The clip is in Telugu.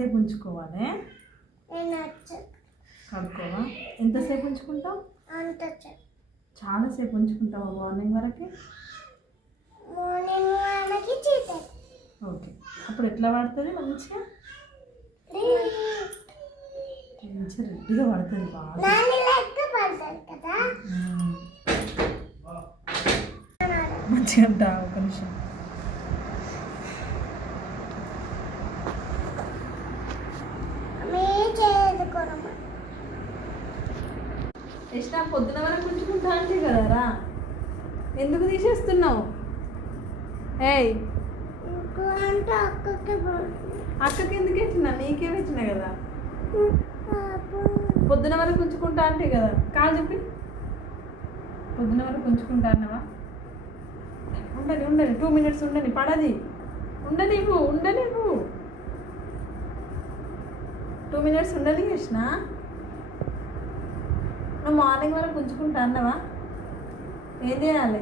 చాలాసేపు ఉంచుకోవాలి. కడుక్కోవా? ఎంతసేపు ఉంచుకుంటావు? చాలాసేపు ఉంచుకుంటావా? మార్నింగ్ వరకు. ఓకే, అప్పుడు ఎట్లా పడుతుంది? మంచిగా మంచిగా రెడ్డిగా పడుతుంది. బాగా మంచిగా అంట. ఒక నిమిషం. యష్ణ పొద్దున వరకు ఉంచుకుంటా అంటే కదరా, ఎందుకు తీసేస్తున్నావు? ఏయ్, అక్కకి ఎందుకు ఇచ్చినా? నీకే ఇచ్చినా కదా. పొద్దున వరకు ఉంచుకుంటా అంటే కదా. కాదు చెప్పి, పొద్దున వరకు ఉంచుకుంటా అన్నావా? ఉండని ఉండని 2 minutes ఉండని, పడది. ఉండనివ్వు 2 minutes ఉండని కృష్ణ. నువ్వు మార్నింగ్ వరకు ఉంచుకుంటా అన్నావా? ఏం చేయాలి?